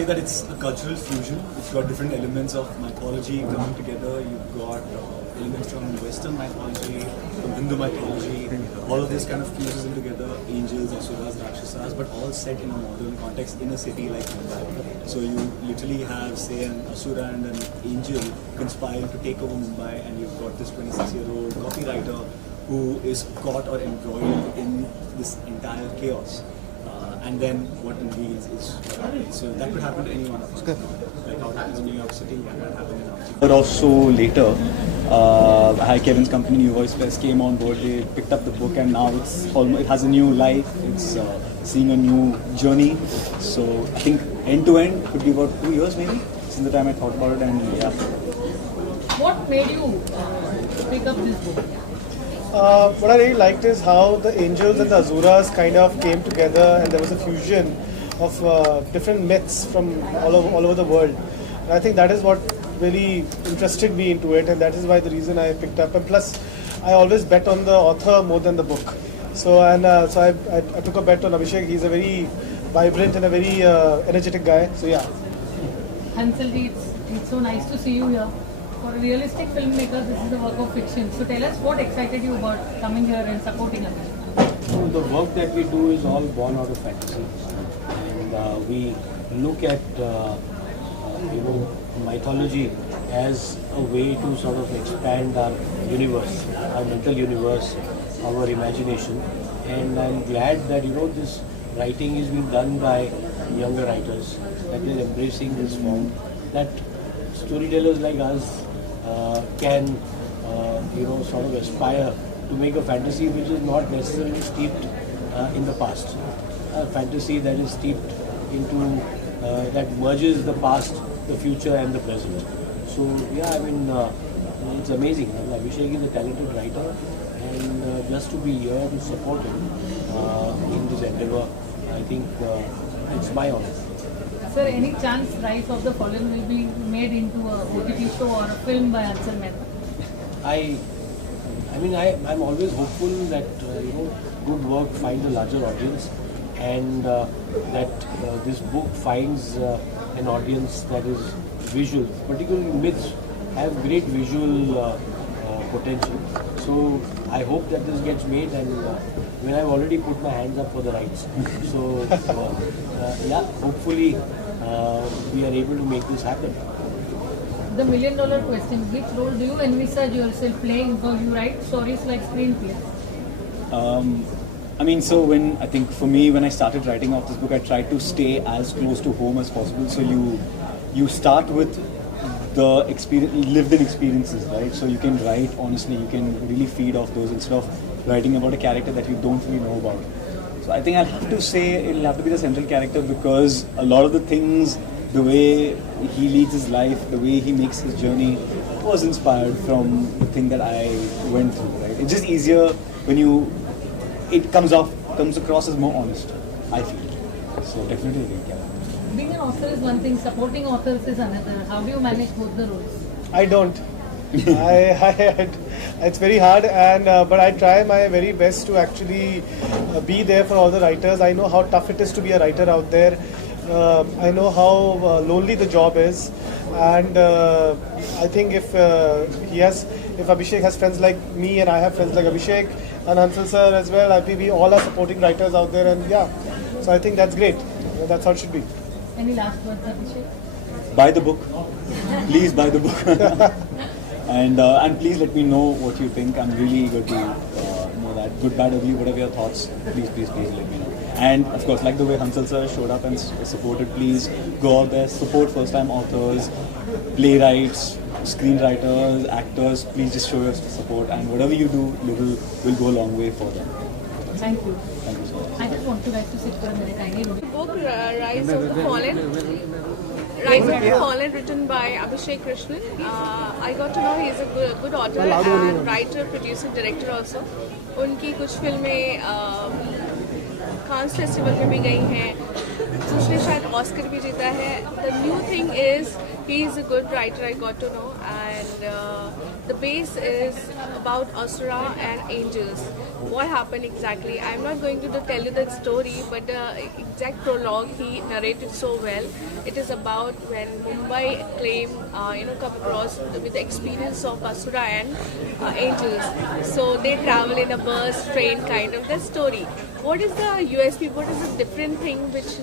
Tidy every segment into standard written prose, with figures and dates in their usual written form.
say that it's a cultural fusion. It's got different elements of mythology coming together. You've got elements from Western mythology, from Hindu mythology. All of this kind of fuses in together. Angels, asuras, rakshasas, but all set in a modern context in a city like Mumbai. So you literally have, say, an asura and an angel conspiring to take over Mumbai, and you've got this 26-year-old copywriter who is caught or embroiled in this entire chaos. And then what reveals is so that could happen to any one of us. Like how it happens in New York City, and that happened in Amsterdam. But also later, Hi Kevin's company, New Voice Press, came on board. They picked up the book, and now it has a new life. It's seeing a new journey. So I think end to end could be about 2 years maybe since the time I thought about it, and yeah. What made you pick up this book? What I really liked is how the angels and the asuras kind of came together, and there was a fusion of different myths from all over the world. And I think that is what really interested me into it, and that is why the reason I picked up. And plus, I always bet on the author more than the book. So I took a bet on Abhishek. He's a very vibrant and a very energetic guy. So yeah. Hansal, it's so nice to see you here. For a realistic filmmaker, this is a work of fiction. So tell us what excited you about coming here and supporting us. The work that we do is all born out of fantasy, and we look at mythology as a way to sort of expand our universe, our mental universe, our imagination. And I'm glad that this writing is being done by younger writers, that they're embracing this form, that storytellers like us can sort of aspire to make a fantasy which is not necessarily steeped in the past. A fantasy that is steeped into, that merges the past, the future and the present. So yeah, I mean, it's amazing. Abhishek is a talented writer, and just to be here to support him in this endeavor, I think it's my honor. Sir, any chance Rise of the Fallen will be made into a OTT show or a film by Hansal Mehta? I'm always hopeful that good work finds a larger audience, and that this book finds an audience that is visual. Particularly myths have great visual potential. So I hope that this gets made, and I've already put my hands up for the rights. So yeah, hopefully we are able to make this happen. The million-dollar question: which role do you envisage yourself playing? Because you write stories like screenplays. I think for me, when I started writing off this book, I tried to stay as close to home as possible. So you start with the lived-in experiences, right? So you can write honestly, you can really feed off those instead of writing about a character that you don't really know about. So I think I'll have to say it'll have to be the central character, because a lot of the things, the way he leads his life, the way he makes his journey, was inspired from the thing that I went through, right? It's just easier when it comes across as more honest, I feel. So definitely the character. Being an author is one thing, supporting authors is another. How do you manage both the roles? I don't. It's very hard, but I try my very best to actually be there for all the writers. I know how tough it is to be a writer out there. I know how lonely the job is, and I think if Abhishek has friends like me, and I have friends like Abhishek and Hansal sir as well, I think we all are supporting writers out there, and yeah, so I think that's great. That's how it should be. Any last words, Abhishek? Buy the book. Please buy the book. And please let me know what you think. I'm really eager to know that. Good, bad, ugly, whatever your thoughts, please let me know. And of course, like the way Hansal sir showed up and supported, please go out there, support first-time authors, playwrights, screenwriters, actors. Please just show your support, and whatever you do, will go a long way for them. Thank you. Thank you so much. I just want you guys to sit for a minute. I need Book Rise of the Fallen, written by Abhishek Krishnan. I got to know he is a good author and writer, producer, director also. उनकी कुछ फिल्में कांस festival में भी गई हैं, उसने शायद Oscar भी जीता है. The new thing is he is a good writer, I got to know, and the base is about Asura and angels. What happened exactly? I'm not going to tell you the story, but the exact prologue he narrated so well. It is about when Mumbai claim, come across with the experience of Asura and angels. So they travel in a bus, train, kind of that story. What is the USP? What is the different thing which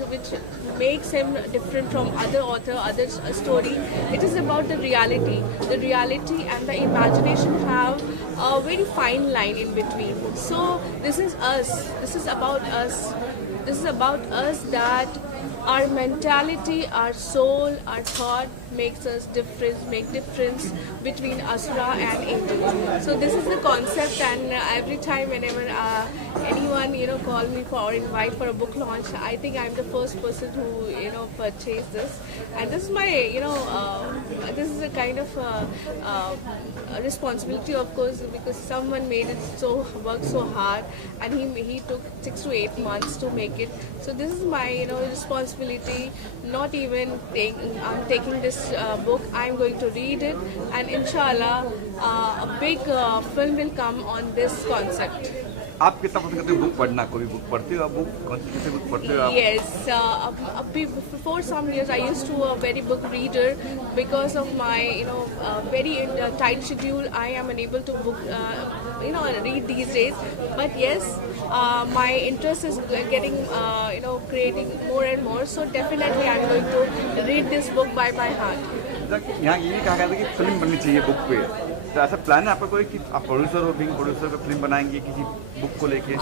makes him different from other author, other story? It is about the reality. The reality and the imagination have a very fine line in between. So this is us. This is about us. This is about us, that our mentality, our soul, our thought makes us difference between Asura and angel. So this is the concept, and every time whenever anyone call me for or invite for a book launch, I think I'm the first person who purchase this, and this is my this is a kind of a responsibility, of course, because someone made it work so hard, and he took 6 to 8 months to make it. So this is my responsibility. Not even I'm taking this book. I'm going to read it, and inshallah a big film will come on this concept. आप कितना पसंद करते हो book पढ़ना? कोई book पढ़ते हो आप? बुक कौन सी बुक पढ़ते हो आप? Yes, before some years I used to a very book reader. Because of my very tight schedule, I am unable to book read these days. But yes, my interest is getting creating more and more. So definitely I'm going to read this book by my heart. यहाँ ये कहा गया था कि film बननी चाहिए book पे, तो ऐसा प्लान है आपका कोई कि आप प्रोड्यूसर हो, बिंग प्रोड्यूसर पे फिल्म बनाएंगे किसी बुक को लेके?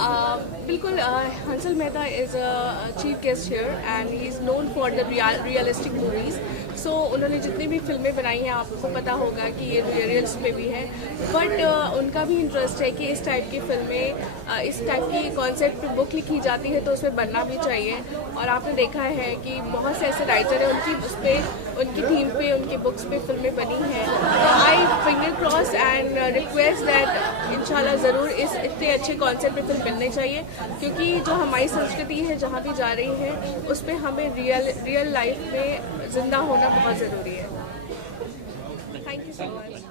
बिल्कुल. Hansal Mehta is a chief guest here and he is known for the realistic movies. So उन्होंने जितनी भी फिल्में बनाई हैं आपको पता होगा कि ये रियल्स पे भी है, बट उनका भी इंटरेस्ट है कि इस टाइप की फिल्में, इस टाइप की कॉन्सेप्ट पे बुक लिखी जाती है तो उसमें बनना भी चाहिए. और आपने देखा है कि बहुत से ऐसे राइटर हैं उनकी थीम पे, उनकी बुक्स पे फिल्में बनी हैं. तो I finger cross and request that इंशाल्लाह ज़रूर इस इतने अच्छे कॉन्सेप्ट पे फिल्म मिलनी चाहिए, क्योंकि जो हमारी संस्कृति है जहाँ भी जा रही है उस पर हमें रियल लाइफ में जिंदा होना बहुत ज़रूरी है. Thank you so much.